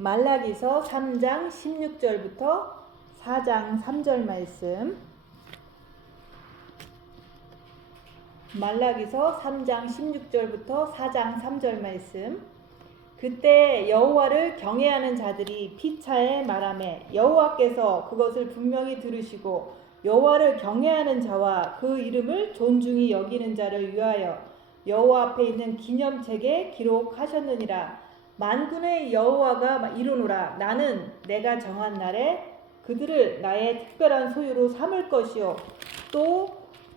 말라기서 3장 16절부터 4장 3절 말씀. 말라기서 3장 16절부터 4장 3절 말씀. 그때 여호와를 경외하는 자들이 피차에 말하매 여호와께서 그것을 분명히 들으시고 여호와를 경외하는 자와 그 이름을 존중히 여기는 자를 위하여 여호와 앞에 있는 기념책에 기록하셨느니라. 만군의 여호와가 이르노라. 나는 내가 정한 날에 그들을 나의 특별한 소유로 삼을 것이요 또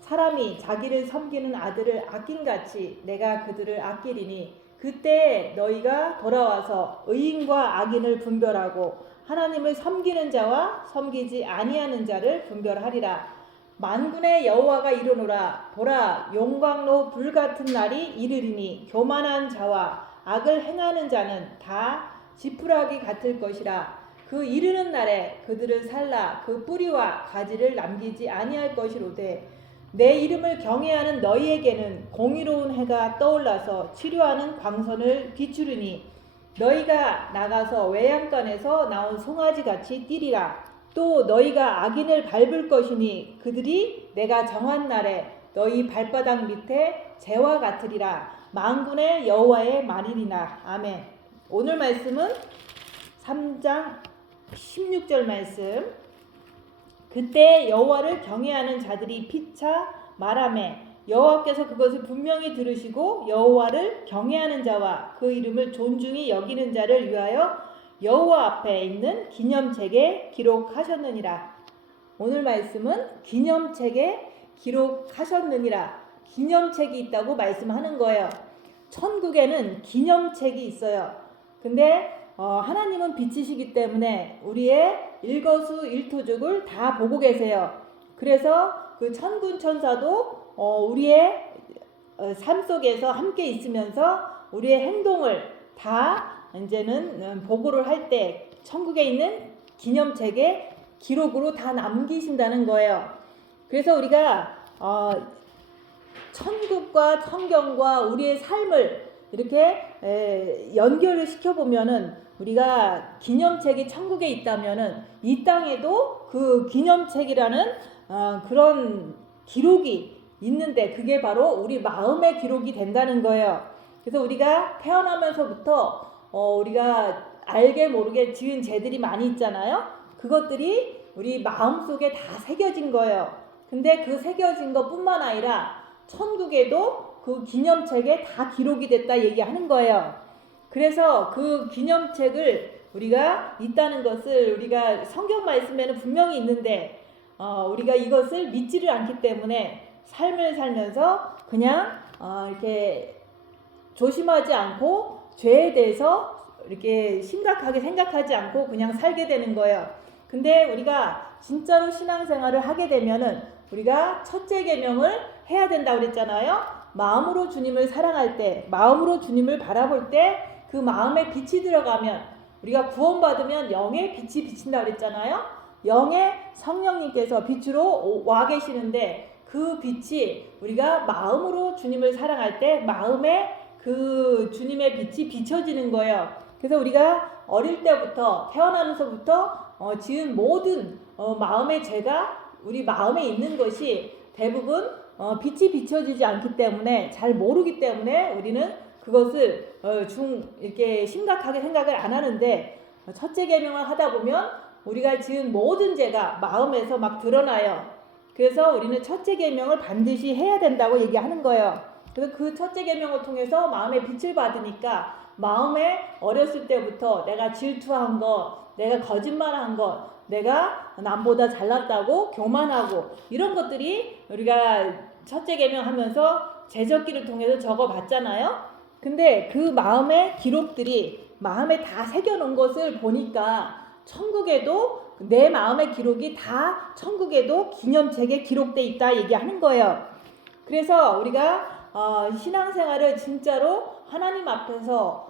사람이 자기를 섬기는 아들을 아낀같이 내가 그들을 아끼리니 그때 너희가 돌아와서 의인과 악인을 분별하고 하나님을 섬기는 자와 섬기지 아니하는 자를 분별하리라. 만군의 여호와가 이르노라. 보라, 용광로 불같은 날이 이르리니 교만한 자와 악을 행하는 자는 다 지푸라기 같을 것이라. 그 이르는 날에 그들을 살라 그 뿌리와 가지를 남기지 아니할 것이로되 내 이름을 경외하는 너희에게는 공의로운 해가 떠올라서 치료하는 광선을 비추르니 너희가 나가서 외양간에서 나온 송아지같이 뛰리라. 또 너희가 악인을 밟을 것이니 그들이 내가 정한 날에 너희 발바닥 밑에 재와 같으리라. 만군의 여호와의 말이니라. 아멘. 오늘 말씀은 3장 16절 말씀. 그때 여호와를 경외하는 자들이 피차 말하매 여호와께서 그것을 분명히 들으시고 여호와를 경외하는 자와 그 이름을 존중히 여기는 자를 위하여 여호와 앞에 있는 기념책에 기록하셨느니라. 오늘 말씀은 기념책에 기록하셨느니라. 기념책이 있다고 말씀하는 거예요. 천국에는 기념책이 있어요. 근데 하나님은 빛이시기 때문에 우리의 일거수일투족을 다 보고 계세요. 그래서 그 천군 천사도 우리의 삶 속에서 함께 있으면서 우리의 행동을 다 이제는 보고를 할 때 천국에 있는 기념책에 기록으로 다 남기신다는 거예요. 그래서 우리가 천국과 성경과 우리의 삶을 이렇게 연결을 시켜보면은 우리가 기념책이 천국에 있다면은 이 땅에도 그 기념책이라는 그런 기록이 있는데 그게 바로 우리 마음의 기록이 된다는 거예요. 그래서 우리가 태어나면서부터 우리가 알게 모르게 지은 죄들이 많이 있잖아요. 그것들이 우리 마음속에 다 새겨진 거예요. 근데 그 새겨진 것뿐만 아니라 천국에도 그 기념책에 다 기록이 됐다 얘기하는 거예요. 그래서 그 기념책을 우리가 있다는 것을 우리가 성경 말씀에는 분명히 있는데 우리가 이것을 믿지를 않기 때문에 삶을 살면서 그냥 이렇게 조심하지 않고 죄에 대해서 이렇게 심각하게 생각하지 않고 그냥 살게 되는 거예요. 근데 우리가 진짜로 신앙생활을 하게 되면은 우리가 첫째 계명을 해야 된다고 그랬잖아요. 마음으로 주님을 사랑할 때, 마음으로 주님을 바라볼 때 그 마음에 빛이 들어가면 우리가 구원받으면 영의 빛이 비친다고 그랬잖아요. 영의 성령님께서 빛으로 와 계시는데 그 빛이 우리가 마음으로 주님을 사랑할 때 마음에 그 주님의 빛이 비춰지는 거예요. 그래서 우리가 어릴 때부터 태어나면서부터 지은 모든 마음의 죄가 우리 마음에 있는 것이 대부분 빛이 비춰지지 않기 때문에 잘 모르기 때문에 우리는 그것을 이렇게 심각하게 생각을 안 하는데 첫째 계명을 하다 보면 우리가 지은 모든 죄가 마음에서 막 드러나요. 그래서 우리는 첫째 계명을 반드시 해야 된다고 얘기하는 거예요. 그래서 그 첫째 계명을 통해서 마음의 빛을 받으니까 마음에 어렸을 때부터 내가 질투한 것, 내가 거짓말한 것, 내가 남보다 잘났다고 교만하고 이런 것들이 우리가 첫째 계명 하면서 제적기를 통해서 적어봤잖아요. 근데 그 마음의 기록들이 마음에 다 새겨놓은 것을 보니까 천국에도 내 마음의 기록이 다 천국에도 기념책에 기록돼 있다 얘기하는 거예요. 그래서 우리가 신앙생활을 진짜로 하나님 앞에서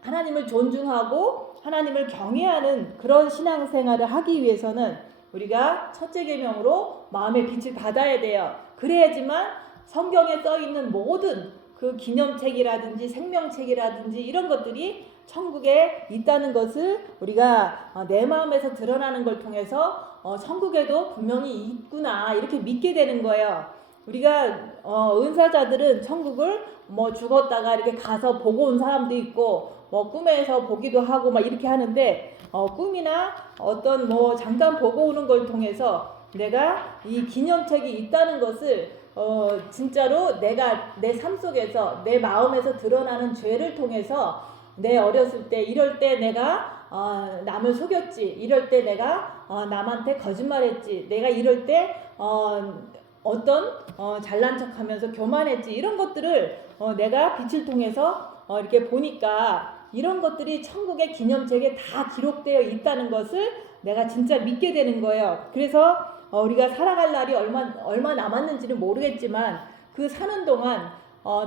하나님을 존중하고 하나님을 경외하는 그런 신앙생활을 하기 위해서는 우리가 첫째 계명으로 마음의 빛을 받아야 돼요. 그래야지만 성경에 써 있는 모든 그 기념책이라든지 생명책이라든지 이런 것들이 천국에 있다는 것을 우리가 내 마음에서 드러나는 걸 통해서 천국에도 분명히 있구나 이렇게 믿게 되는 거예요. 우리가 은사자들은 천국을 뭐 죽었다가 이렇게 가서 보고 온 사람도 있고 뭐 꿈에서 보기도 하고 막 이렇게 하는데 꿈이나 어떤 뭐 잠깐 보고 오는 걸 통해서 내가 이 기념책이 있다는 것을 진짜로 내가 내 삶 속에서 내 마음에서 드러나는 죄를 통해서 내 어렸을 때 이럴 때 내가 남을 속였지, 이럴 때 내가 남한테 거짓말했지, 내가 이럴 때 어떤 잘난 척하면서 교만했지, 이런 것들을 내가 빛을 통해서 이렇게 보니까 이런 것들이 천국의 기념책에 다 기록되어 있다는 것을 내가 진짜 믿게 되는 거예요. 그래서 우리가 살아갈 날이 얼마 남았는지는 모르겠지만 그 사는 동안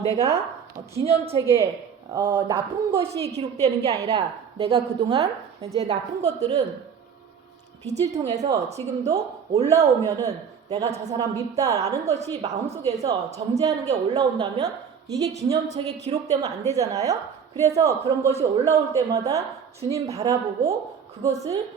내가 기념책에 나쁜 것이 기록되는 게 아니라 내가 그동안 이제 나쁜 것들은 빛을 통해서 지금도 올라오면은 내가 저 사람 밉다라는 것이 마음속에서 정죄하는 게 올라온다면 이게 기념책에 기록되면 안 되잖아요. 그래서 그런 것이 올라올 때마다 주님 바라보고 그것을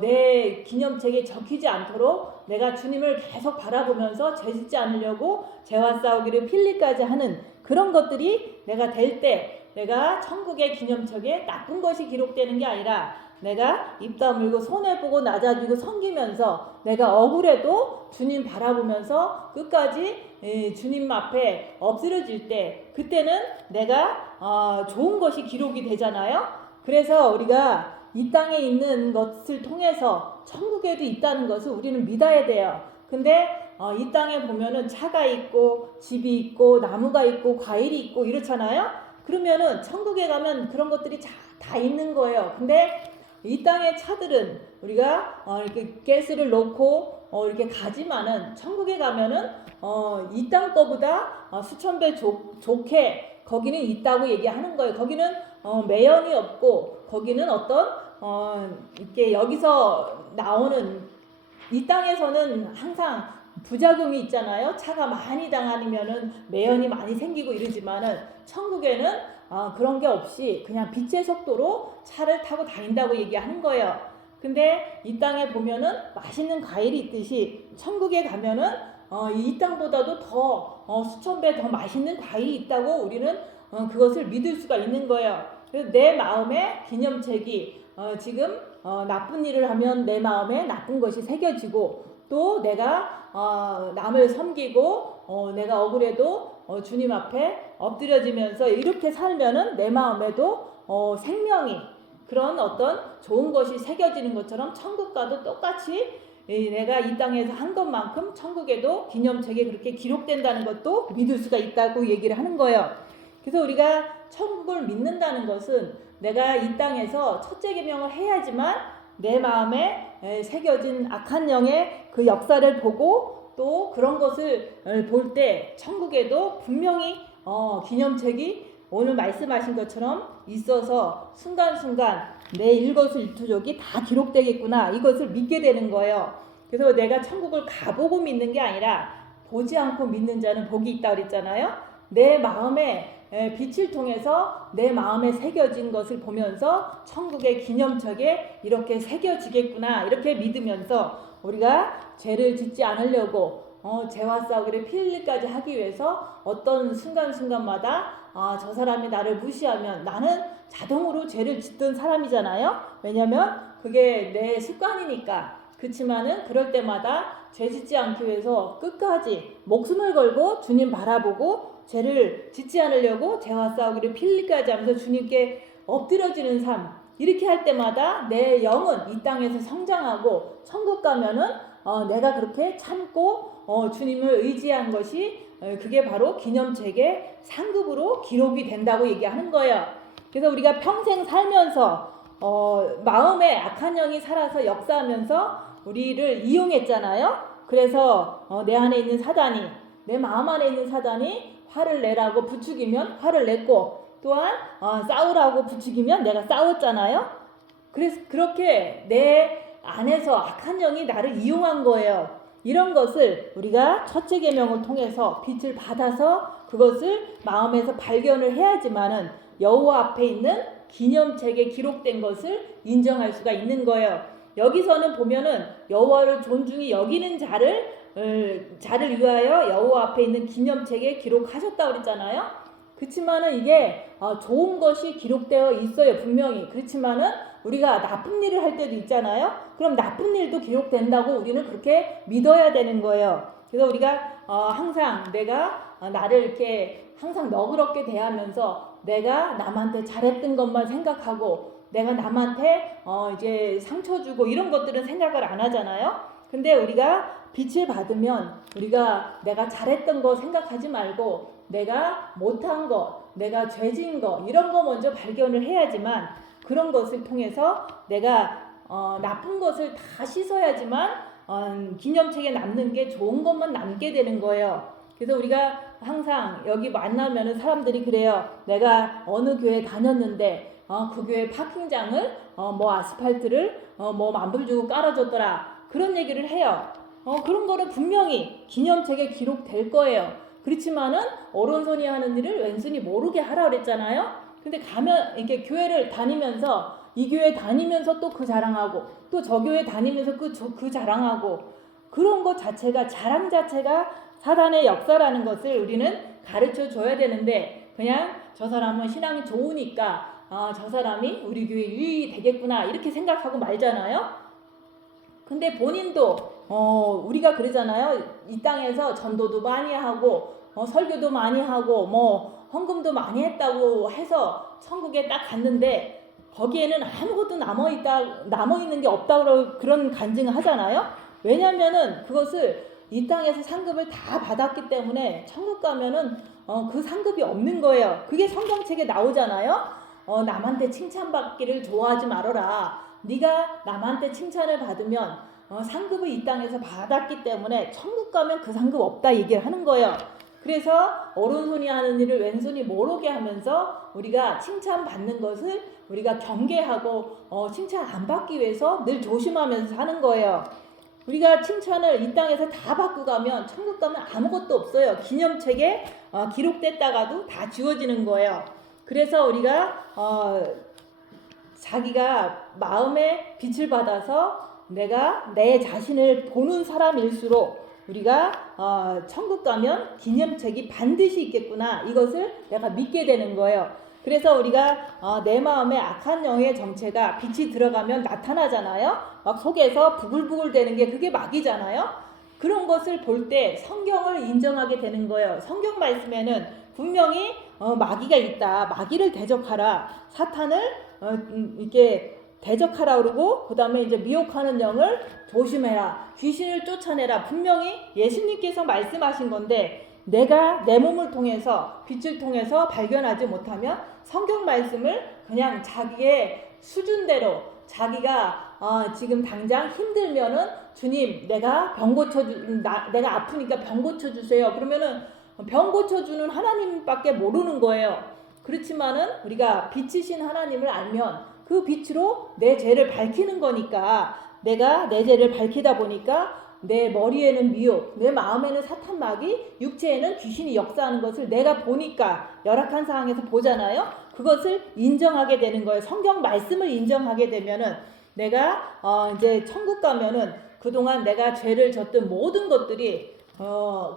내 기념책에 적히지 않도록 내가 주님을 계속 바라보면서 죄짓지 않으려고 죄와 싸우기를 필리까지 하는 그런 것들이 내가 될 때 내가 천국의 기념책에 나쁜 것이 기록되는 게 아니라 내가 입 다물고 손해보고 낮아지고 섬기면서 내가 억울해도 주님 바라보면서 끝까지 주님 앞에 엎드려질 때 그때는 내가 좋은 것이 기록이 되잖아요. 그래서 우리가 이 땅에 있는 것을 통해서 천국에도 있다는 것을 우리는 믿어야 돼요. 근데 이 땅에 보면은 차가 있고 집이 있고 나무가 있고 과일이 있고 이렇잖아요. 그러면은 천국에 가면 그런 것들이 다 있는 거예요. 근데 이 땅의 차들은 우리가 이렇게 가스를 놓고 이렇게 가지만은 천국에 가면은 이 땅 거보다 수천 배 좋게 거기는 있다고 얘기하는 거예요. 거기는 매연이 없고 거기는 어떤 이렇게 여기서 나오는 이 땅에서는 항상 부작용이 있잖아요. 차가 많이 다니면은 매연이 많이 생기고 이러지만은 천국에는 그런 게 없이 그냥 빛의 속도로 차를 타고 다닌다고 얘기하는 거예요. 근데 이 땅에 보면은 맛있는 과일이 있듯이 천국에 가면은 이 땅보다도 더 수천 배 더 맛있는 과일이 있다고 우리는 그것을 믿을 수가 있는 거예요. 그래서 내 마음에 기념책이 지금 나쁜 일을 하면 내 마음에 나쁜 것이 새겨지고 또 내가 남을 섬기고 내가 억울해도 주님 앞에 엎드려지면서 이렇게 살면은 내 마음에도 생명이 그런 어떤 좋은 것이 새겨지는 것처럼 천국과도 똑같이 내가 이 땅에서 한 것만큼 천국에도 기념책에 그렇게 기록된다는 것도 믿을 수가 있다고 얘기를 하는 거예요. 그래서 우리가 천국을 믿는다는 것은 내가 이 땅에서 첫째 계명을 해야지만 내 마음에 새겨진 악한 영의 그 역사를 보고 또 그런 것을 볼 때 천국에도 분명히 기념책이 오늘 말씀하신 것처럼 있어서 순간순간 내 일거수일투족이 다 기록되겠구나 이것을 믿게 되는 거예요. 그래서 내가 천국을 가보고 믿는 게 아니라 보지 않고 믿는 자는 복이 있다고 그랬잖아요. 내 마음에 빛을 통해서 내 마음에 새겨진 것을 보면서 천국의 기념책에 이렇게 새겨지겠구나 이렇게 믿으면서 우리가 죄를 짓지 않으려고 죄와 싸우기를 피 흘리까지 하기 위해서 어떤 순간순간마다 저 사람이 나를 무시하면 나는 자동으로 죄를 짓던 사람이잖아요. 왜냐면 그게 내 습관이니까. 그렇지만은 그럴 때마다 죄 짓지 않기 위해서 끝까지 목숨을 걸고 주님 바라보고 죄를 짓지 않으려고 죄와 싸우기를 필리까지 하면서 주님께 엎드려지는 삶 이렇게 할 때마다 내 영은 이 땅에서 성장하고 천국 가면은 내가 그렇게 참고 주님을 의지한 것이 그게 바로 기념책의 상급으로 기록이 된다고 얘기하는 거예요. 그래서 우리가 평생 살면서 마음에 악한 영이 살아서 역사하면서 우리를 이용했잖아요. 그래서 내 안에 있는 사단이 내 마음 안에 있는 사단이 화를 내라고 부추기면 화를 냈고 또한 싸우라고 부추기면 내가 싸웠잖아요. 그래서 그렇게 내 안에서 악한 영이 나를 이용한 거예요. 이런 것을 우리가 첫째 계명을 통해서 빛을 받아서 그것을 마음에서 발견을 해야지만은 여호와 앞에 있는 기념책에 기록된 것을 인정할 수가 있는 거예요. 여기서는 보면은 여호와를 존중히 여기는 자를 위하여 여호와 앞에 있는 기념책에 기록하셨다고 그랬잖아요. 그렇지만은 이게 좋은 것이 기록되어 있어요, 분명히. 그렇지만은 우리가 나쁜 일을 할 때도 있잖아요. 그럼 나쁜 일도 기록된다고 우리는 그렇게 믿어야 되는 거예요. 그래서 우리가 항상 내가 나를 이렇게 항상 너그럽게 대하면서 내가 남한테 잘했던 것만 생각하고 내가 남한테 이제 상처 주고 이런 것들은 생각을 안 하잖아요. 근데 우리가 빛을 받으면 우리가 내가 잘했던 거 생각하지 말고 내가 못한 거, 내가 죄진 거 이런 거 먼저 발견을 해야지만 그런 것을 통해서 내가 나쁜 것을 다 씻어야지만 기념책에 남는 게 좋은 것만 남게 되는 거예요. 그래서 우리가 항상 여기 만나면은 사람들이 그래요. 내가 어느 교회 다녔는데 그 교회 파킹장을 뭐 아스팔트를 뭐 만불 주고 깔아줬더라. 그런 얘기를 해요. 그런 거는 분명히 기념책에 기록될 거예요. 그렇지만은 오른손이 하는 일을 왼손이 모르게 하라 그랬잖아요. 근데 가면 이렇게 교회를 다니면서 이 교회 다니면서 또 그 자랑하고 또 저 교회 다니면서 그 자랑하고 그런 것 자체가 자랑 자체가 사단의 역사라는 것을 우리는 가르쳐 줘야 되는데 그냥 저 사람은 신앙이 좋으니까 저 사람이 우리 교회 유익이 되겠구나 이렇게 생각하고 말잖아요. 근데 본인도 우리가 그러잖아요. 이 땅에서 전도도 많이 하고 설교도 많이 하고 뭐 헌금도 많이 했다고 해서 천국에 딱 갔는데 거기에는 아무것도 남아있는 게 없다고 그런 간증을 하잖아요. 왜냐면은 그것을 이 땅에서 상급을 다 받았기 때문에 천국 가면은 그 상급이 없는 거예요. 그게 성경책에 나오잖아요. 남한테 칭찬받기를 좋아하지 말아라. 네가 남한테 칭찬을 받으면 상급을 이 땅에서 받았기 때문에 천국 가면 그 상급 없다 얘기를 하는 거예요. 그래서 오른손이 하는 일을 왼손이 모르게 하면서 우리가 칭찬받는 것을 우리가 경계하고 칭찬 안 받기 위해서 늘 조심하면서 사는 거예요. 우리가 칭찬을 이 땅에서 다 받고 가면 천국 가면 아무것도 없어요. 기념책에 기록됐다가도 다 지워지는 거예요. 그래서 우리가 자기가 마음의 빛을 받아서 내가 내 자신을 보는 사람일수록 우리가 천국 가면 기념책이 반드시 있겠구나 이것을 내가 믿게 되는 거예요. 그래서 우리가 내 마음에 악한 영의 정체가 빛이 들어가면 나타나잖아요. 막 속에서 부글부글 되는 게 그게 마귀잖아요. 그런 것을 볼 때 성경을 인정하게 되는 거예요. 성경 말씀에는 분명히 마귀가 있다. 마귀를 대적하라. 사탄을 이렇게 대적하라 그러고 그 다음에 이제 미혹하는 영을 조심해라. 귀신을 쫓아내라. 분명히 예수님께서 말씀하신 건데 내가 내 몸을 통해서 빛을 통해서 발견하지 못하면 성경 말씀을 그냥 자기의 수준대로 자기가 지금 당장 힘들면은 주님 내가 내가 아프니까 병 고쳐주세요. 그러면은 병 고쳐주는 하나님밖에 모르는 거예요. 그렇지만은 우리가 빛이신 하나님을 알면 그 빛으로 내 죄를 밝히는 거니까 내가 내 죄를 밝히다 보니까 내 머리에는 미혹, 내 마음에는 사탄 마귀, 육체에는 귀신이 역사하는 것을 내가 보니까 열악한 상황에서 보잖아요. 그것을 인정하게 되는 거예요. 성경 말씀을 인정하게 되면은 내가 이제 천국 가면은 그동안 내가 죄를 졌던 모든 것들이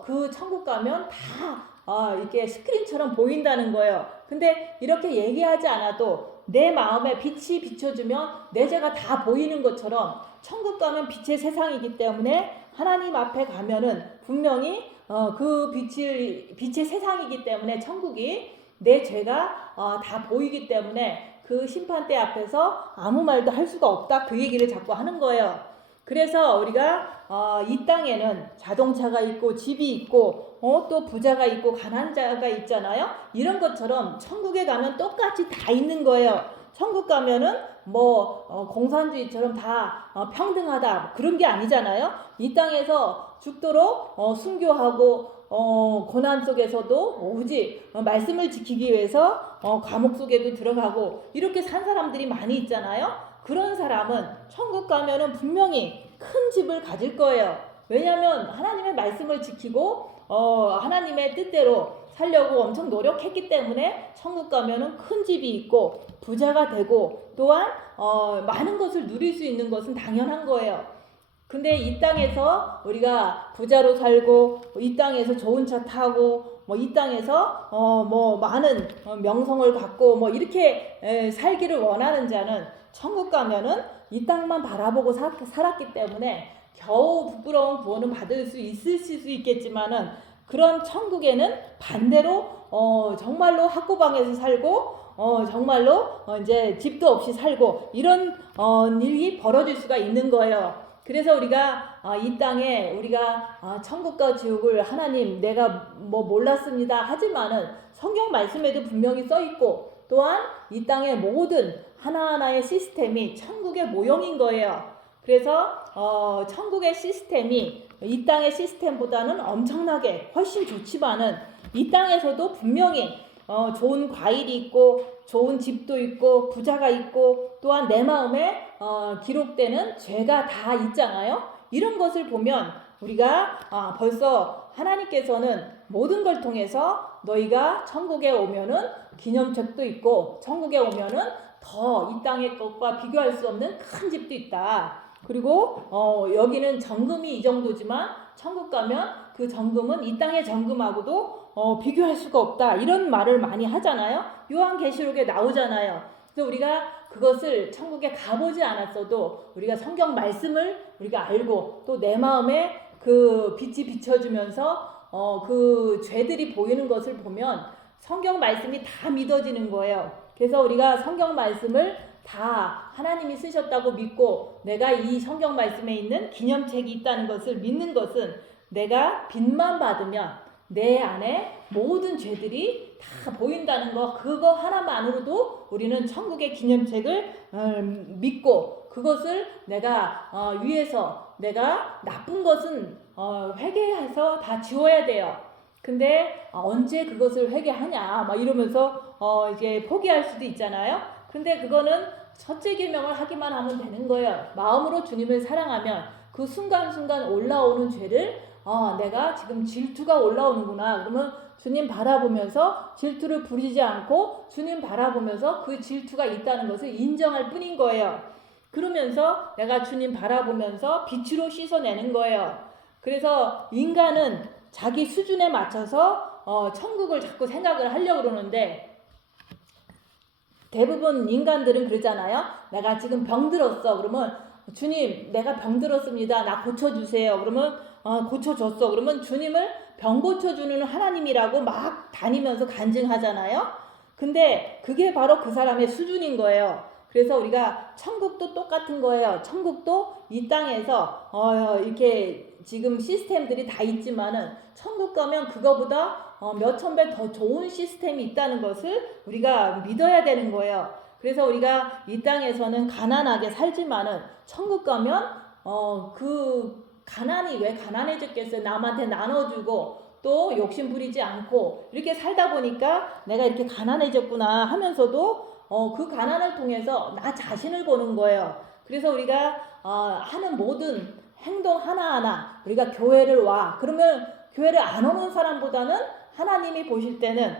그 천국 가면 다 이렇게 스크린처럼 보인다는 거예요. 근데 이렇게 얘기하지 않아도 내 마음에 빛이 비춰주면 내 죄가 다 보이는 것처럼 천국 가면 빛의 세상이기 때문에 하나님 앞에 가면은 분명히 그 빛의 세상이기 때문에 천국이 내 죄가 다 보이기 때문에 그 심판대 앞에서 아무 말도 할 수가 없다. 그 얘기를 자꾸 하는 거예요. 그래서 우리가 이 땅에는 자동차가 있고 집이 있고 또 부자가 있고 가난한 자가 있잖아요. 이런 것처럼 천국에 가면 똑같이 다 있는 거예요. 천국 가면은 뭐 공산주의처럼 다 평등하다 그런 게 아니잖아요. 이 땅에서 죽도록 순교하고 고난 속에서도 오직 말씀을 지키기 위해서 감옥 속에도 들어가고 이렇게 산 사람들이 많이 있잖아요. 그런 사람은 천국 가면은 분명히 큰 집을 가질 거예요. 왜냐하면 하나님의 말씀을 지키고 하나님의 뜻대로 살려고 엄청 노력했기 때문에 천국 가면은 큰 집이 있고 부자가 되고 또한 많은 것을 누릴 수 있는 것은 당연한 거예요. 근데 이 땅에서 우리가 부자로 살고 이 땅에서 좋은 차 타고 뭐 이 땅에서 뭐 많은 명성을 갖고 뭐 이렇게 살기를 원하는 자는 천국 가면은 이 땅만 바라보고 살았기 때문에 겨우 부끄러운 구원은 받을 수 있을 수 있겠지만은 그런 천국에는 반대로 정말로 학고방에서 살고 정말로 이제 집도 없이 살고 이런 일이 벌어질 수가 있는 거예요. 그래서 우리가 이 땅에 우리가 천국과 지옥을 하나님 내가 뭐 몰랐습니다 하지만은 성경 말씀에도 분명히 써 있고 또한 이 땅의 모든 하나하나의 시스템이 천국의 모형인 거예요. 그래서 천국의 시스템이 이 땅의 시스템보다는 엄청나게 훨씬 좋지만은 이 땅에서도 분명히 좋은 과일이 있고 좋은 집도 있고 부자가 있고 또한 내 마음에 기록되는 죄가 다 있잖아요. 이런 것을 보면 우리가 벌써 하나님께서는 모든 걸 통해서 너희가 천국에 오면은 기념책도 있고 천국에 오면은 더 이 땅의 것과 비교할 수 없는 큰 집도 있다. 그리고 여기는 정금이 이 정도지만 천국 가면 그 정금은 이 땅의 정금하고도 비교할 수가 없다. 이런 말을 많이 하잖아요. 요한계시록에 나오잖아요. 그래서 우리가 그것을 천국에 가보지 않았어도 우리가 성경 말씀을 우리가 알고 또 내 마음에 그 빛이 비춰주면서 그 죄들이 보이는 것을 보면 성경 말씀이 다 믿어지는 거예요. 그래서 우리가 성경 말씀을 다 하나님이 쓰셨다고 믿고 내가 이 성경 말씀에 있는 기념책이 있다는 것을 믿는 것은 내가 빚만 받으면 내 안에 모든 죄들이 다 보인다는 거, 그거 하나만으로도 우리는 천국의 기념책을 믿고 그것을 내가 위해서 내가 나쁜 것은 회개해서 다 지워야 돼요. 근데 언제 그것을 회개하냐 막 이러면서 이제 포기할 수도 있잖아요. 근데 그거는 첫째 계명을 하기만 하면 되는 거예요. 마음으로 주님을 사랑하면 그 순간순간 올라오는 죄를 내가 지금 질투가 올라오는구나. 그러면 주님 바라보면서 질투를 부리지 않고 주님 바라보면서 그 질투가 있다는 것을 인정할 뿐인 거예요. 그러면서 내가 주님 바라보면서 빛으로 씻어내는 거예요. 그래서 인간은 자기 수준에 맞춰서 천국을 자꾸 생각을 하려고 그러는데 대부분 인간들은 그러잖아요. 내가 지금 병들었어. 그러면 주님 내가 병들었습니다. 나 고쳐주세요. 그러면 고쳐줬어. 그러면 주님을 병 고쳐주는 하나님이라고 막 다니면서 간증하잖아요. 근데 그게 바로 그 사람의 수준인 거예요. 그래서 우리가 천국도 똑같은 거예요. 천국도 이 땅에서 이렇게 지금 시스템들이 다 있지만은 천국 가면 그거보다 몇천 배 더 좋은 시스템이 있다는 것을 우리가 믿어야 되는 거예요. 그래서 우리가 이 땅에서는 가난하게 살지만은 천국 가면 그 가난이 왜 가난해졌겠어요? 남한테 나눠주고 또 욕심 부리지 않고 이렇게 살다 보니까 내가 이렇게 가난해졌구나 하면서도 그 가난을 통해서 나 자신을 보는 거예요. 그래서 우리가 하는 모든 행동 하나하나 우리가 교회를 와 그러면 교회를 안 오는 사람보다는 하나님이 보실 때는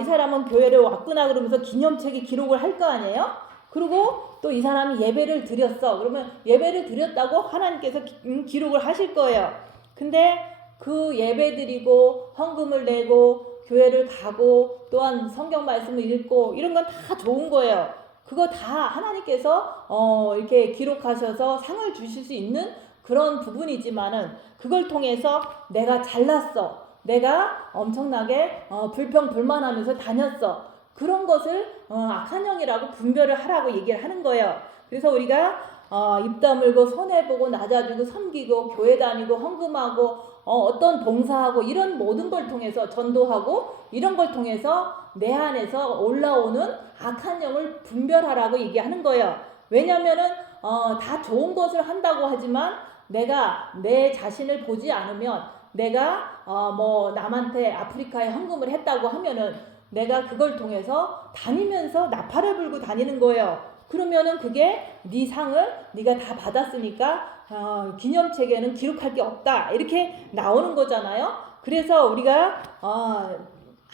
이 사람은 교회를 왔구나 그러면서 기념책에 기록을 할 거 아니에요. 그리고 또 이 사람이 예배를 드렸어 그러면 예배를 드렸다고 하나님께서 기록을 하실 거예요. 근데 그 예배 드리고 헌금을 내고 교회를 가고 또한 성경 말씀을 읽고 이런 건 다 좋은 거예요. 그거 다 하나님께서 이렇게 기록하셔서 상을 주실 수 있는 그런 부분이지만은 그걸 통해서 내가 잘났어. 내가 엄청나게 불평불만하면서 다녔어. 그런 것을 악한 영이라고 분별을 하라고 얘기를 하는 거예요. 그래서 우리가 입 다물고 손해보고 낮아지고 섬기고 교회 다니고 헌금하고 어떤 봉사하고 이런 모든 걸 통해서 전도하고 이런 걸 통해서 내 안에서 올라오는 악한 영을 분별하라고 얘기하는 거예요. 왜냐면은 다 좋은 것을 한다고 하지만 내가 내 자신을 보지 않으면 내가 뭐 남한테 아프리카에 헌금을 했다고 하면은 내가 그걸 통해서 다니면서 나팔을 불고 다니는 거예요. 그러면은 그게 네 상을 네가 다 받았으니까 기념책에는 기록할 게 없다 이렇게 나오는 거잖아요. 그래서 우리가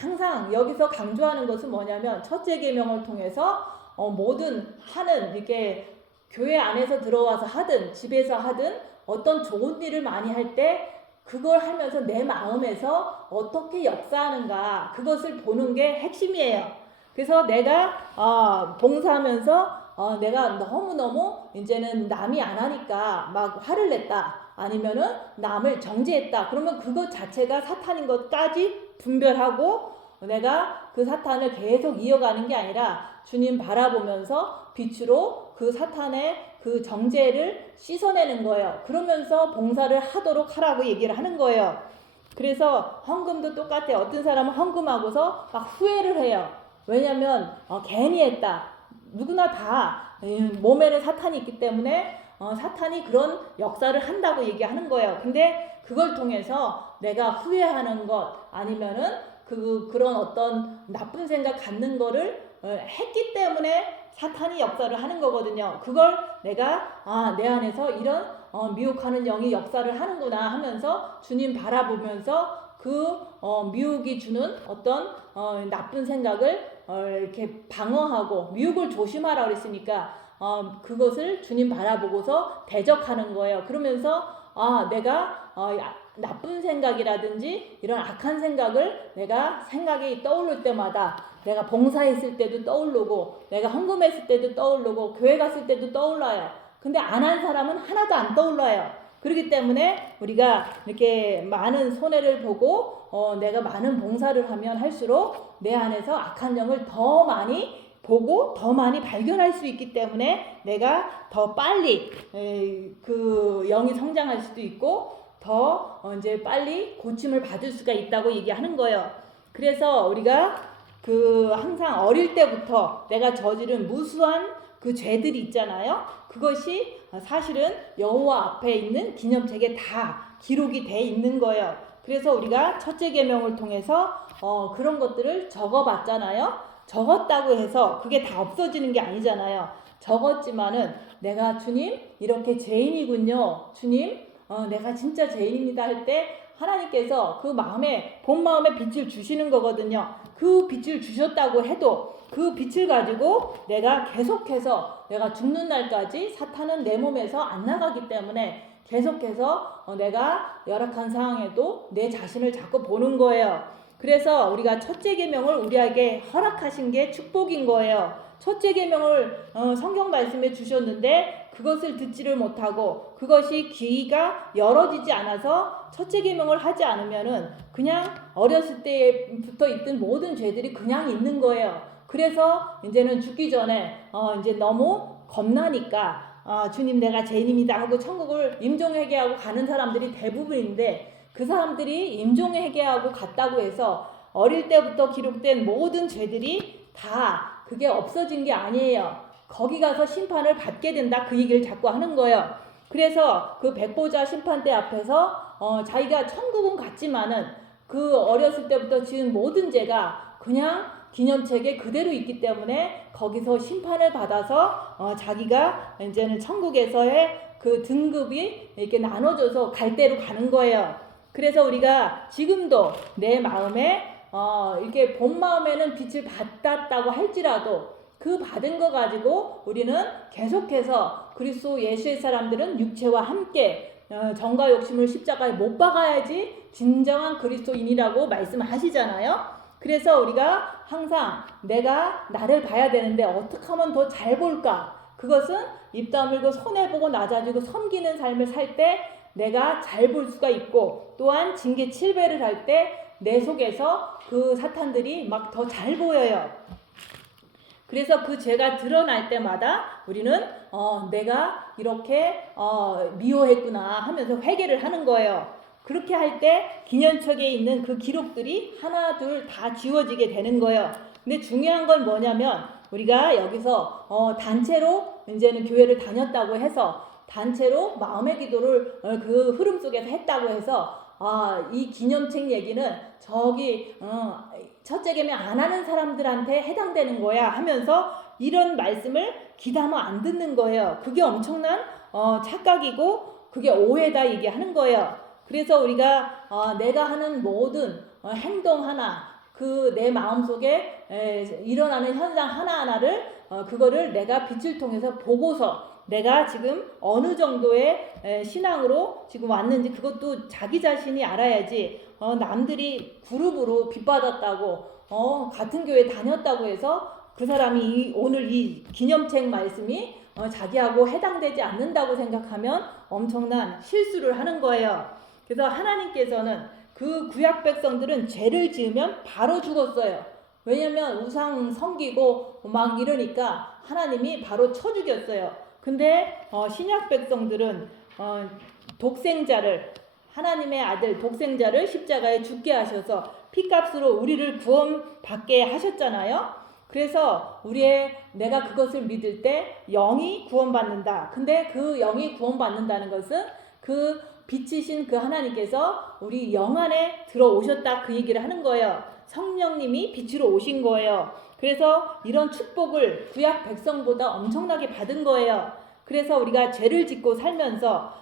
항상 여기서 강조하는 것은 뭐냐면 첫째 계명을 통해서 모든 하는 이렇게 교회 안에서 들어와서 하든 집에서 하든 어떤 좋은 일을 많이 할 때 그걸 하면서 내 마음에서 어떻게 역사하는가 그것을 보는 게 핵심이에요. 그래서 내가 봉사하면서 내가 너무너무 이제는 남이 안 하니까 막 화를 냈다. 아니면은 남을 정죄했다. 그러면 그것 자체가 사탄인 것까지 분별하고 내가 그 사탄을 계속 이어가는 게 아니라 주님 바라보면서 빛으로 그 사탄의 그 정죄를 씻어내는 거예요. 그러면서 봉사를 하도록 하라고 얘기를 하는 거예요. 그래서 헌금도 똑같아요. 어떤 사람은 헌금하고서 막 후회를 해요. 왜냐면 괜히 했다. 누구나 다 몸에는 사탄이 있기 때문에 사탄이 그런 역사를 한다고 얘기하는 거예요. 근데 그걸 통해서 내가 후회하는 것 아니면은 그런 어떤 나쁜 생각 갖는 거를 했기 때문에 사탄이 역사를 하는 거거든요. 그걸 내가 내 안에서 이런 미혹하는 영이 역사를 하는구나 하면서 주님 바라보면서 그 미혹이 주는 어떤 나쁜 생각을 이렇게 방어하고 미혹을 조심하라 그랬으니까 그것을 주님 바라보고서 대적하는 거예요. 그러면서 내가 나쁜 생각이라든지 이런 악한 생각을 내가 생각이 떠오를 때마다 내가 봉사했을 때도 떠오르고 내가 헌금했을 때도 떠오르고 교회 갔을 때도 떠올라요. 근데 안 한 사람은 하나도 안 떠올라요. 그렇기 때문에 우리가 이렇게 많은 손해를 보고 내가 많은 봉사를 하면 할수록 내 안에서 악한 영을 더 많이 보고 더 많이 발견할 수 있기 때문에 내가 더 빨리 그 영이 성장할 수도 있고 더 이제 빨리 고침을 받을 수가 있다고 얘기하는 거예요. 그래서 우리가 항상 어릴 때부터 내가 저지른 무수한 그 죄들이 있잖아요. 그것이 사실은 여호와 앞에 있는 기념책에 다 기록이 돼 있는 거예요. 그래서 우리가 첫째 계명을 통해서 그런 것들을 적어봤잖아요. 적었다고 해서 그게 다 없어지는 게 아니잖아요. 적었지만은 내가 주님 이렇게 죄인이군요. 주님 내가 진짜 죄인입니다 할 때 하나님께서 그 마음에 본 마음에 빛을 주시는 거거든요. 그 빛을 주셨다고 해도 그 빛을 가지고 내가 계속해서 내가 죽는 날까지 사탄은 내 몸에서 안 나가기 때문에 계속해서 내가 열악한 상황에도 내 자신을 자꾸 보는 거예요. 그래서 우리가 첫째 계명을 우리에게 허락하신 게 축복인 거예요. 첫째 계명을 성경 말씀에 주셨는데 그것을 듣지를 못하고 그것이 귀가 열어지지 않아서 첫째 계명을 하지 않으면은 그냥 어렸을 때부터 있던 모든 죄들이 그냥 있는 거예요. 그래서 이제는 죽기 전에 이제 너무 겁나니까 주님 내가 죄인입니다 하고 천국을 임종회개하고 가는 사람들이 대부분인데 그 사람들이 임종회개하고 갔다고 해서 어릴 때부터 기록된 모든 죄들이 다 그게 없어진 게 아니에요. 거기 가서 심판을 받게 된다 그 얘기를 자꾸 하는 거예요. 그래서 그 백보자 심판대 앞에서 자기가 천국은 갔지만은 그 어렸을 때부터 지은 모든 죄가 그냥 기념책에 그대로 있기 때문에 거기서 심판을 받아서 자기가 이제는 천국에서의 그 등급이 이렇게 나눠져서 갈 대로 가는 거예요. 그래서 우리가 지금도 내 마음에 이렇게 본 마음에는 빛을 받았다고 할지라도 그 받은 거 가지고 우리는 계속해서 그리스도 예수의 사람들은 육체와 함께 정과 욕심을 십자가에 못 박아야지 진정한 그리스도인이라고 말씀하시잖아요. 그래서 우리가 항상 내가 나를 봐야 되는데 어떻게 하면 더 잘 볼까? 그것은 입 다물고 손해보고 낮아지고 섬기는 삶을 살 때 내가 잘 볼 수가 있고 또한 징계 7배를 할 때 내 속에서 그 사탄들이 막 더 잘 보여요. 그래서 그 죄가 드러날 때마다 우리는 내가 이렇게 미워했구나 하면서 회개를 하는 거예요. 그렇게 할 때 기념책에 있는 그 기록들이 하나 둘 다 지워지게 되는 거예요. 근데 중요한 건 뭐냐면 우리가 여기서 단체로 이제는 교회를 다녔다고 해서 단체로 마음의 기도를 그 흐름 속에서 했다고 해서 이 기념책 얘기는 저기 첫째 계명 안 하는 사람들한테 해당되는 거야 하면서 이런 말씀을 귀담아 안 듣는 거예요. 그게 엄청난 착각이고 그게 오해다 얘기하는 거예요. 그래서 우리가 내가 하는 모든 행동 하나 그 내 마음속에 일어나는 현상 하나하나를 그거를 내가 빛을 통해서 보고서 내가 지금 어느 정도의 신앙으로 지금 왔는지 그것도 자기 자신이 알아야지. 남들이 그룹으로 빚받았다고 같은 교회 다녔다고 해서 그 사람이 오늘 이 기념책 말씀이 자기하고 해당되지 않는다고 생각하면 엄청난 실수를 하는 거예요. 그래서 하나님께서는 그 구약 백성들은 죄를 지으면 바로 죽었어요. 왜냐면 우상 섬기고 막 이러니까 하나님이 바로 쳐 죽였어요. 근데 신약 백성들은 독생자를, 하나님의 아들 독생자를 십자가에 죽게 하셔서 피값으로 우리를 구원받게 하셨잖아요. 그래서 내가 그것을 믿을 때 영이 구원받는다. 근데 그 영이 구원받는다는 것은 그 빛이신 그 하나님께서 우리 영 안에 들어오셨다, 그 얘기를 하는 거예요. 성령님이 빛으로 오신 거예요. 그래서 이런 축복을 구약 백성보다 엄청나게 받은 거예요. 그래서 우리가 죄를 짓고 살면서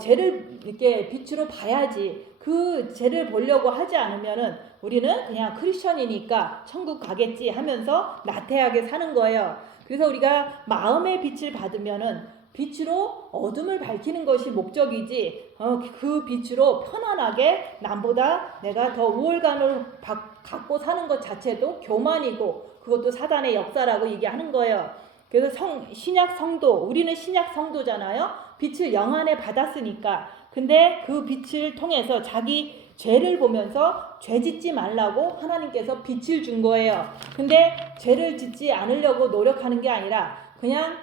죄를 이렇게 빛으로 봐야지. 그 죄를 보려고 하지 않으면은 우리는 그냥 크리스천이니까 천국 가겠지 하면서 나태하게 사는 거예요. 그래서 우리가 마음의 빛을 받으면은 빛으로 어둠을 밝히는 것이 목적이지, 그 빛으로 편안하게 남보다 내가 더 우월감을 갖고 사는 것 자체도 교만이고 그것도 사단의 역사라고 얘기하는 거예요. 그래서 신약 성도, 우리는 신약 성도잖아요. 빛을 영 안에 받았으니까. 근데 그 빛을 통해서 자기 죄를 보면서 죄 짓지 말라고 하나님께서 빛을 준 거예요. 근데 죄를 짓지 않으려고 노력하는 게 아니라 그냥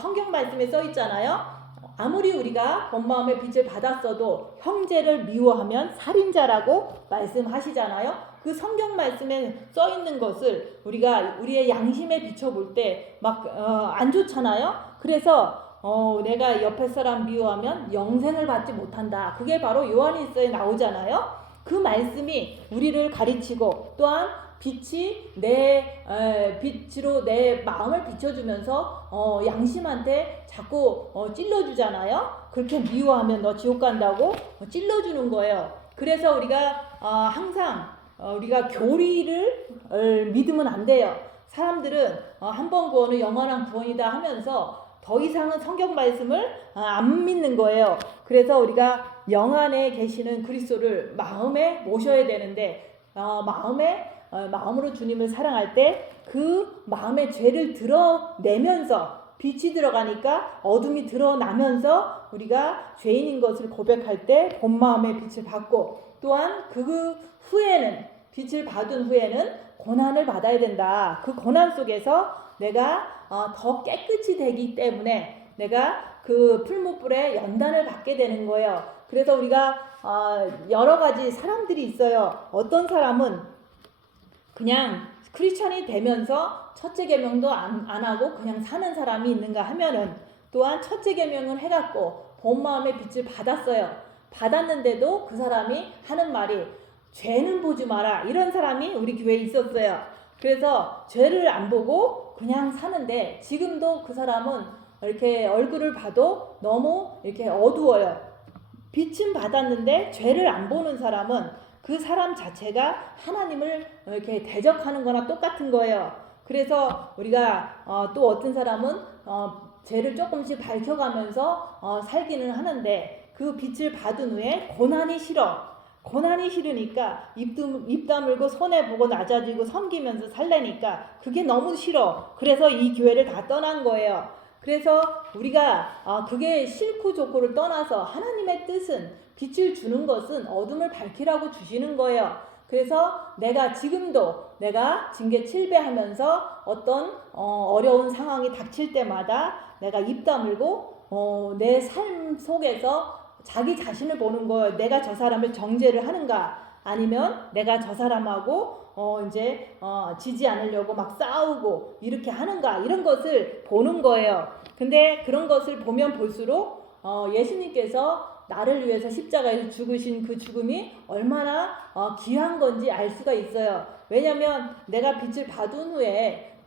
성경 말씀에 써 있잖아요. 아무리 우리가 본 마음의 빛을 받았어도 형제를 미워하면 살인자라고 말씀하시잖아요. 그 성경 말씀에 써 있는 것을 우리가 우리의 양심에 비춰볼 때 막 안 좋잖아요. 그래서 내가 옆에 사람 미워하면 영생을 받지 못한다. 그게 바로 요한일서에 나오잖아요. 그 말씀이 우리를 가르치고 또한 빛이 빛으로 내 마음을 비춰주면서 양심한테 자꾸 찔러주잖아요. 그렇게 미워하면 너 지옥 간다고 찔러주는 거예요. 그래서 우리가 항상 우리가 교리를 믿으면 안 돼요. 사람들은 한 번 구원은 영원한 구원이다 하면서 더 이상은 성경 말씀을 안 믿는 거예요. 그래서 우리가 영 안에 계시는 그리스도를 마음에 모셔야 되는데 마음으로 주님을 사랑할 때 그 마음의 죄를 드러내면서 빛이 들어가니까 어둠이 드러나면서 우리가 죄인인 것을 고백할 때 본 마음의 빛을 받고 또한 그 후에는 빛을 받은 후에는 고난을 받아야 된다. 그 고난 속에서 내가 더 깨끗이 되기 때문에 내가 그 풀무불의 연단을 받게 되는 거예요. 그래서 우리가 여러 가지 사람들이 있어요. 어떤 사람은 그냥 크리스천이 되면서 첫째 계명도 안 하고 그냥 사는 사람이 있는가 하면은 또한 첫째 계명을 해갖고 본 마음의 빛을 받았어요. 받았는데도 그 사람이 하는 말이 죄는 보지 마라, 이런 사람이 우리 교회에 있었어요. 그래서 죄를 안 보고 그냥 사는데 지금도 그 사람은 이렇게 얼굴을 봐도 너무 이렇게 어두워요. 빛은 받았는데 죄를 안 보는 사람은 그 사람 자체가 하나님을 이렇게 대적하는 거나 똑같은 거예요. 그래서 우리가 또 어떤 사람은 죄를 조금씩 밝혀가면서 살기는 하는데 그 빛을 받은 후에 고난이 싫으니까 입 다물고 손해보고 낮아지고 섬기면서 살래니까 그게 너무 싫어. 그래서 이 교회를 다 떠난 거예요. 그래서 우리가 그게 싫고 좋고를 떠나서 하나님의 뜻은 빛을 주는 것은 어둠을 밝히라고 주시는 거예요. 그래서 내가 지금도 내가 징계 7배 하면서 어떤 어려운 상황이 닥칠 때마다 내가 입 다물고 내 삶 속에서 자기 자신을 보는 거예요. 내가 저 사람을 정죄를 하는가, 아니면 내가 저 사람하고 지지 않으려고 막 싸우고 이렇게 하는가, 이런 것을 보는 거예요. 근데 그런 것을 보면 볼수록 예수님께서 나를 위해서 십자가에서 죽으신 그 죽음이 얼마나 귀한 건지 알 수가 있어요. 왜냐하면 내가 빛을 받은 후에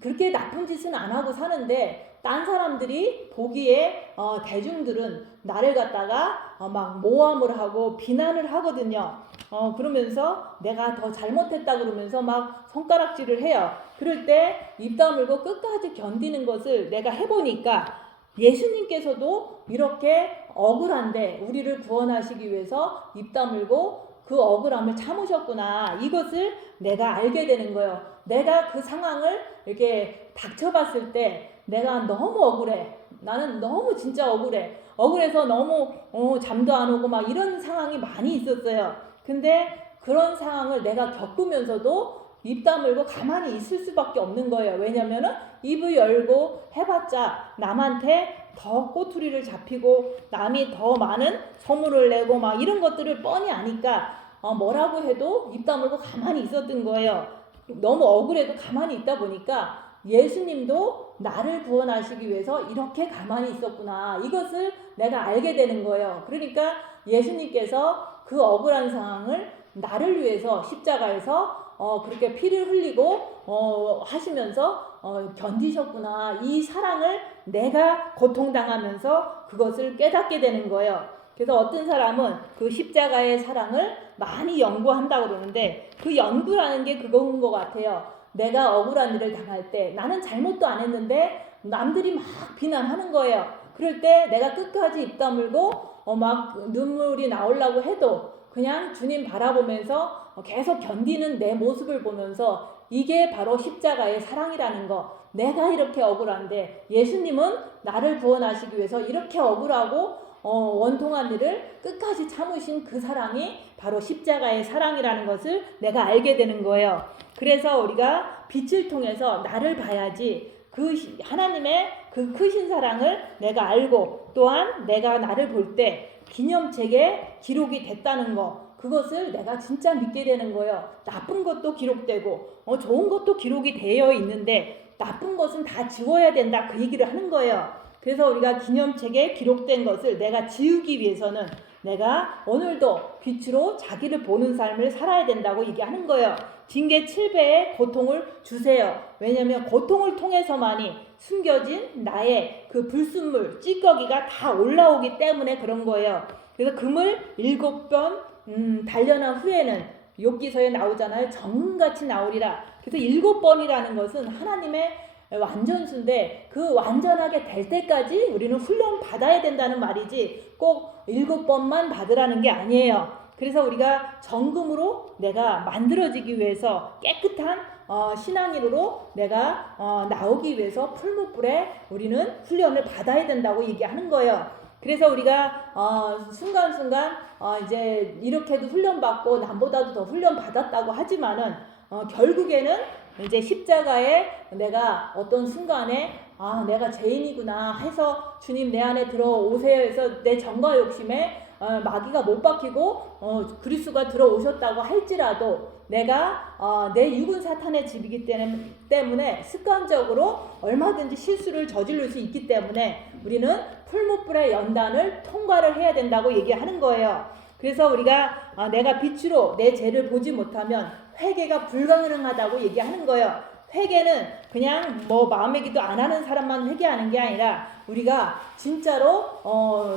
그렇게 나쁜 짓은 안 하고 사는데 딴 사람들이 보기에 대중들은 나를 갖다가 막 모함을 하고 비난을 하거든요. 그러면서 내가 더 잘못했다 그러면서 막 손가락질을 해요. 그럴 때 입 다물고 끝까지 견디는 것을 내가 해보니까 예수님께서도 이렇게 억울한데 우리를 구원하시기 위해서 입 다물고 그 억울함을 참으셨구나. 이것을 내가 알게 되는 거예요. 내가 그 상황을 이렇게 닥쳐봤을 때 내가 너무 억울해. 나는 너무 진짜 억울해. 억울해서 너무 잠도 안 오고 막 이런 상황이 많이 있었어요. 근데 그런 상황을 내가 겪으면서도 입 다물고 가만히 있을 수밖에 없는 거예요. 왜냐면은 입을 열고 해봤자 남한테 더 꼬투리를 잡히고 남이 더 많은 소문을 내고 막 이런 것들을 뻔히 아니까 뭐라고 해도 입 다물고 가만히 있었던 거예요. 너무 억울해도 가만히 있다 보니까 예수님도 나를 구원하시기 위해서 이렇게 가만히 있었구나. 이것을 내가 알게 되는 거예요. 그러니까 예수님께서 그 억울한 상황을 나를 위해서 십자가에서 그렇게 피를 흘리고 하시면서 견디셨구나. 이 사랑을 내가 고통당하면서 그것을 깨닫게 되는 거예요. 그래서 어떤 사람은 그 십자가의 사랑을 많이 연구한다고 그러는데 그 연구라는 게 그건 것 같아요. 내가 억울한 일을 당할 때 나는 잘못도 안 했는데 남들이 막 비난하는 거예요. 그럴 때 내가 끝까지 입 다물고 막 눈물이 나오려고 해도 그냥 주님 바라보면서 계속 견디는 내 모습을 보면서 이게 바로 십자가의 사랑이라는 거. 내가 이렇게 억울한데 예수님은 나를 구원하시기 위해서 이렇게 억울하고 원통한 일을 끝까지 참으신 그 사랑이 바로 십자가의 사랑이라는 것을 내가 알게 되는 거예요. 그래서 우리가 빛을 통해서 나를 봐야지 그 하나님의 그 크신 사랑을 내가 알고 또한 내가 나를 볼 때 기념책에 기록이 됐다는 거, 그것을 내가 진짜 믿게 되는 거예요. 나쁜 것도 기록되고 좋은 것도 기록이 되어 있는데 나쁜 것은 다 지워야 된다, 그 얘기를 하는 거예요. 그래서 우리가 기념책에 기록된 것을 내가 지우기 위해서는 내가 오늘도 빛으로 자기를 보는 삶을 살아야 된다고 얘기하는 거예요. 징계 7배의 고통을 주세요. 왜냐하면 고통을 통해서만이 숨겨진 나의 그 불순물, 찌꺼기가 다 올라오기 때문에 그런 거예요. 그래서 금을 7번 단련한 후에는 욥기서에 나오잖아요. 정금같이 나오리라. 그래서 7번이라는 것은 하나님의 완전수인데 그 완전하게 될 때까지 우리는 훈련 받아야 된다는 말이지 꼭 7번만 받으라는 게 아니에요. 그래서 우리가 정금으로 내가 만들어지기 위해서 깨끗한 신앙인으로 내가 나오기 위해서 풀무불에 우리는 훈련을 받아야 된다고 얘기하는 거예요. 그래서 우리가 순간순간 이제 이렇게도 훈련받고 남보다도 더 훈련받았다고 하지만은 결국에는 이제 십자가에 내가 어떤 순간에 내가 죄인이구나 해서 주님 내 안에 들어오세요 해서 내 정과 욕심에 마귀가 못 박히고 그리스도가 들어오셨다고 할지라도 내가 내 육은 사탄의 집이기 때문에 습관적으로 얼마든지 실수를 저지를 수 있기 때문에 우리는 풀무불의 연단을 통과를 해야 된다고 얘기하는 거예요. 그래서 우리가 내가 빛으로 내 죄를 보지 못하면 회개가 불가능하다고 얘기하는 거예요. 회개는 그냥 뭐 마음의 기도 안 하는 사람만 회개하는 게 아니라 우리가 진짜로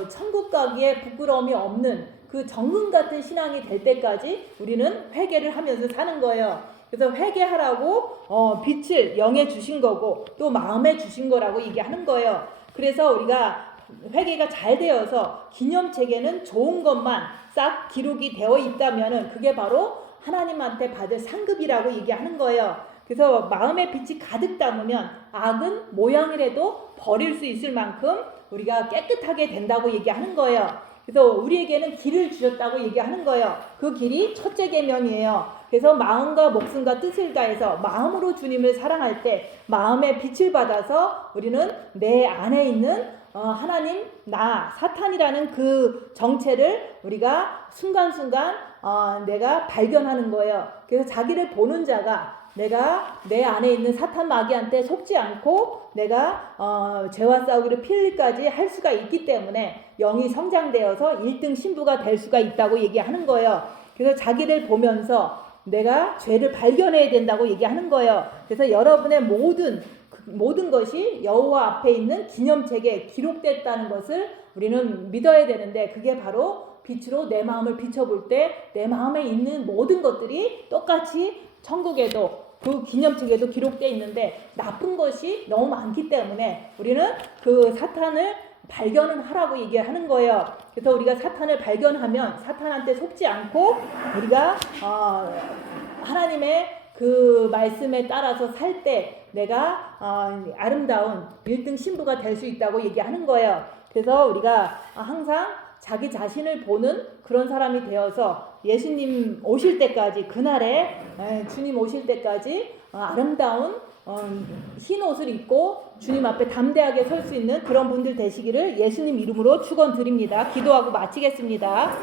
천국 가기에 부끄러움이 없는 그 정금 같은 신앙이 될 때까지 우리는 회개를 하면서 사는 거예요. 그래서 회개하라고 빛을 영에 주신 거고 또 마음에 주신 거라고 얘기하는 거예요. 그래서 우리가 회개가 잘 되어서 기념책에는 좋은 것만 싹 기록이 되어 있다면은 그게 바로 하나님한테 받을 상급이라고 얘기하는 거예요. 그래서 마음의 빛이 가득 담으면 악은 모양이라도 버릴 수 있을 만큼 우리가 깨끗하게 된다고 얘기하는 거예요. 그래서 우리에게는 길을 주셨다고 얘기하는 거예요. 그 길이 첫째 계명이에요. 그래서 마음과 목숨과 뜻을 다해서 마음으로 주님을 사랑할 때 마음의 빛을 받아서 우리는 내 안에 있는 하나님, 나, 사탄이라는 그 정체를 우리가 순간순간 내가 발견하는 거예요. 그래서 자기를 보는 자가 내가 내 안에 있는 사탄 마귀한테 속지 않고 내가 죄와 싸우기를 필리까지 할 수가 있기 때문에 영이 성장되어서 1등 신부가 될 수가 있다고 얘기하는 거예요. 그래서 자기를 보면서 내가 죄를 발견해야 된다고 얘기하는 거예요. 그래서 여러분의 모든 모든 것이 여호와 앞에 있는 기념책에 기록됐다는 것을 우리는 믿어야 되는데, 그게 바로 빛으로 내 마음을 비춰볼 때 내 마음에 있는 모든 것들이 똑같이 천국에도 그 기념책에도 기록되어 있는데, 나쁜 것이 너무 많기 때문에 우리는 그 사탄을 발견을 하라고 얘기하는 거예요. 그래서 우리가 사탄을 발견하면 사탄한테 속지 않고 우리가 하나님의 그 말씀에 따라서 살 때 내가 아름다운 1등 신부가 될 수 있다고 얘기하는 거예요. 그래서 우리가 항상 자기 자신을 보는 그런 사람이 되어서 예수님 오실 때까지, 그날에 주님 오실 때까지 아름다운 흰 옷을 입고 주님 앞에 담대하게 설 수 있는 그런 분들 되시기를 예수님 이름으로 축원드립니다. 기도하고 마치겠습니다.